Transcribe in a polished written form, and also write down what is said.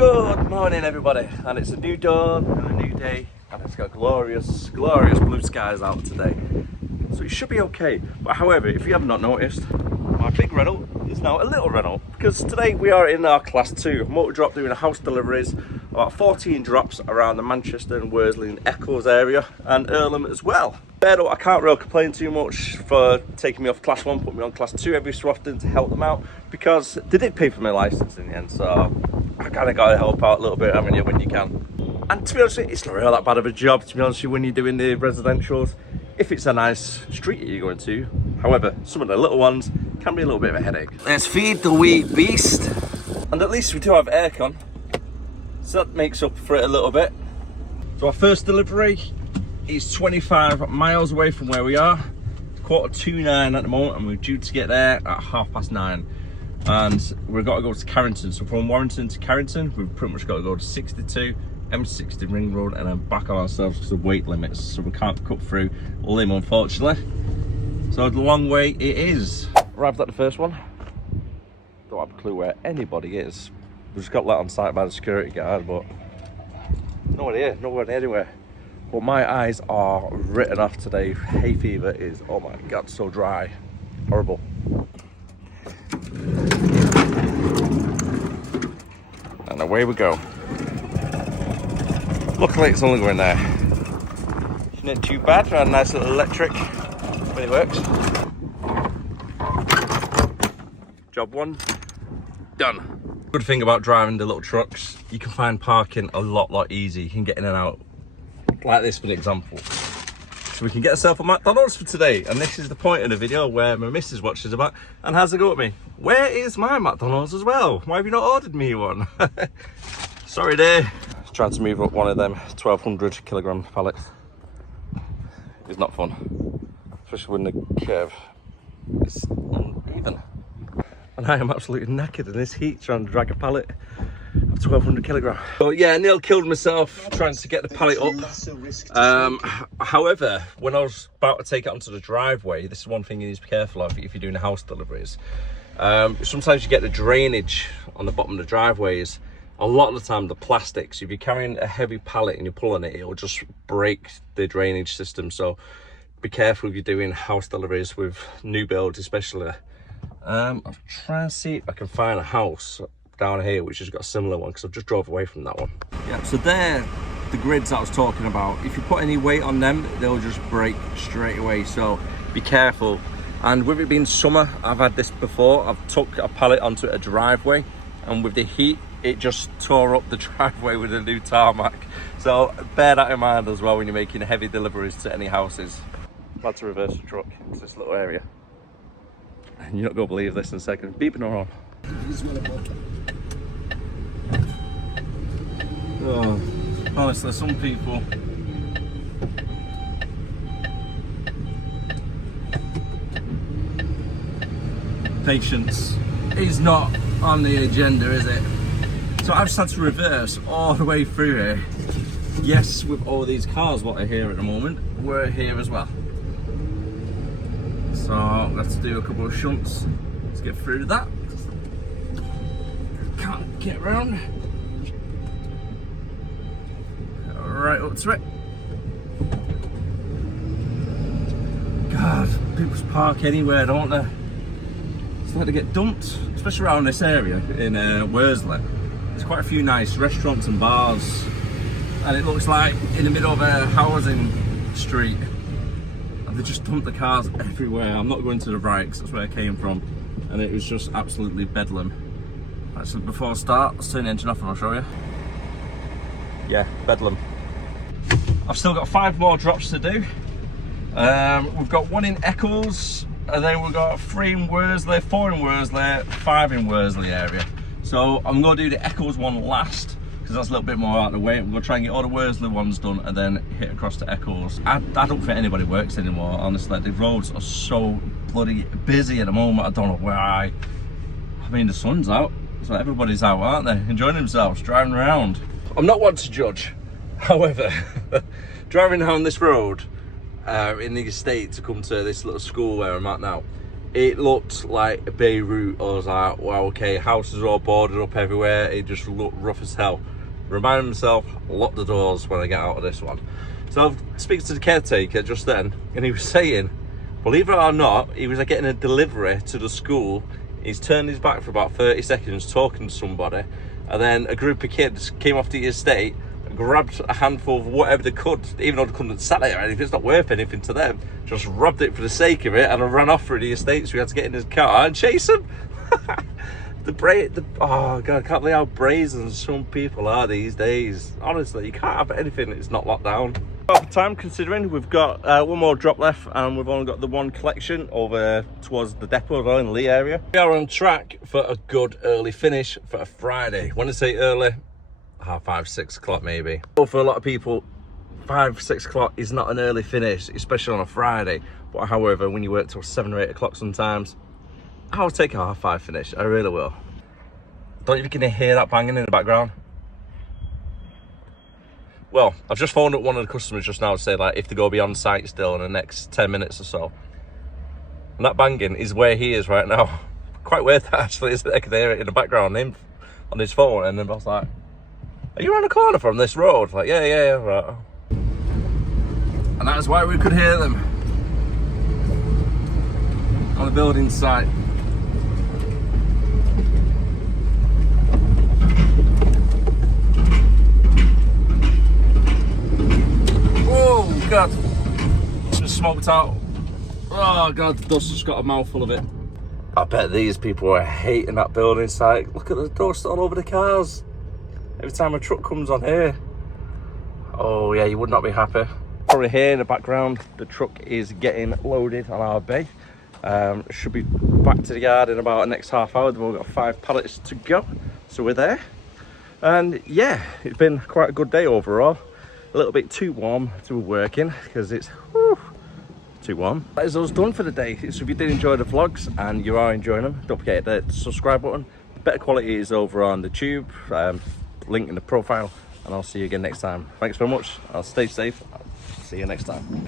Good morning everybody, and it's a new dawn and a new day, and it's got glorious blue skies out today, so it should be okay. But however, if you have not noticed, my big Renault is now a little Renault, because today we are in our class 2 motor drop doing house deliveries, about 14 drops around the Manchester and Worsley and Eccles area and Earlham as well. But I can't really complain too much for taking me off class 1, put me on class 2 every so often to help them out, because they did pay for my licence in the end, so I kind of got to help out a little bit, haven't you, when you can. And to be honest, it's not really that bad of a job, to be honest with you, when you're doing the residentials, if it's a nice street you're going to. However, some of the little ones can be a little bit of a headache. Let's feed the wee beast. And at least we do have aircon, so that makes up for it a little bit. So our first delivery is 25 miles away from where we are. It's 8:45 at the moment, and we're due to get there at 9:30. And we've got to go to Carrington. So from Warrington to Carrington, we've pretty much got to go to 62 M60 Ring Road and then back on ourselves because of weight limits, so we can't cut through Lim, unfortunately. So the long way it is. Arrived at the first one. Don't have a clue where anybody is. We just got let on site by the security guard, but no one here, no one anywhere. But my eyes are written off today. Hay fever is, oh my god, so dry, horrible. And away we go. Luckily it's only going there. It's not too bad. A nice little electric, but it works. Job one done. Good thing about driving the little trucks, you can find parking a lot easier. You can get in and out like this, for an example. So we can get ourselves a McDonald's for today, and this is the point in the video where my missus watches about and has a go at me. Where is my McDonald's as well? Why have you not ordered me one? Sorry dear. Trying to move up one of them 1200 kilogram pallets is not fun, especially when the curve is uneven. And I am absolutely knackered in this heat trying to drag a pallet of 1200 kilogram. So yeah, I nearly killed myself trying to get the pallet up. However, when I was about to take it onto the driveway, this is one thing you need to be careful of if you're doing house deliveries. Sometimes you get the drainage on the bottom of the driveways. A lot of the time the plastics, if you're carrying a heavy pallet and you're pulling it, it'll just break the drainage system. So be careful if you're doing house deliveries with new builds especially. I'm trying to see if I can find a house down here which has got a similar one, because I've just drove away from that one. Yeah, so they're the grids that I was talking about. If you put any weight on them, they'll just break straight away, so be careful. And with it being summer, I've had this before. I've took a pallet onto a driveway, and with the heat, it just tore up the driveway with a new tarmac. So bear that in mind as well when you're making heavy deliveries to any houses. I'm about to reverse the truck into this little area. And you're not going to believe this in a second. Beeping her on. Oh, honestly, some people patience is not on the agenda, is it? So I've just had to reverse all the way through here. Yes, with all these cars what are here at the moment, we're here as well. So I'll have to do a couple of shunts to get through that. Can't get around. Right up to it. God, people just park anywhere, don't they? It's like they get dumped, especially around this area in Worsley. There's quite a few nice restaurants and bars, and it looks like in the middle of a housing street, and they just dump the cars everywhere. I'm not going to the right because that's where I came from, and it was just absolutely bedlam. Actually, before I start, let's turn the engine off and I'll show you. Yeah, bedlam. I've still got 5 more drops to do. We've got 1 in Eccles, and then we've got 3 in Worsley, 4 in Worsley, 5 in Worsley area. So I'm going to do the Eccles one last, because that's a little bit more out of the way. I'm going to try and get all the Worsley ones done and then hit across to Eccles. I don't think anybody works anymore, honestly. The roads are so bloody busy at the moment. I don't know why. I mean, the sun's out, so everybody's out, aren't they? Enjoying themselves, driving around. I'm not one to judge. However, driving down this road in the estate to come to this little school where I'm at now, It looked like Beirut. I was like, wow, okay, houses are all boarded up everywhere. It just looked rough as hell. Reminded myself, lock the doors when I get out of this one. So I speak to the caretaker just then, and he was saying, believe it or not, he was like getting a delivery to the school. He's turned his back for about 30 seconds talking to somebody, and then a group of kids came off the estate, grabbed a handful of whatever they could, even though they couldn't have sat there or anything, it's not worth anything to them, just robbed it for the sake of it, and I ran off through the estate, so we had to get in his car and chase him. Oh god, I can't believe how brazen some people are these days. Honestly, you can't have anything that's not locked down. Time considering we've got one more drop left, and we've only got the one collection over towards the depot in the Lee area. We are on track for a good early finish for a Friday. When I say early, 5:30, 6 o'clock maybe. So for a lot of people, 5, 6 o'clock is not an early finish, especially on a Friday. But however, when you work till 7 or 8 o'clock sometimes, I'll take a 5:30 finish. I really will. Don't you think you can hear that banging in the background? Well, I've just phoned up one of the customers just now to say like if they go be on site still in the next 10 minutes or so. And that banging is where he is right now. Quite weird actually, isn't it? I can hear it in the background, him on his phone, and then I was like, are you around the corner from this road? Like, yeah, right. And that is why we could hear them on the building site. Oh god, just smoked out. Oh god, the dust just got a mouthful of it. I bet these people are hating that building site. Look at the dust all over the cars. Every time a truck comes on here. Oh yeah, you would not be happy. Probably here in the background, the truck is getting loaded on our bay. Should be back to the yard in about the next half hour. We've got 5 pallets to go, so we're there. And yeah, it's been quite a good day overall. A little bit too warm to be working because it's too warm. That is us done for the day. So if you did enjoy the vlogs and you are enjoying them, don't forget the subscribe button. Better quality is over on the tube, link in the profile, and I'll see you again next time. Thanks very much. I'll stay safe. I'll see you next time.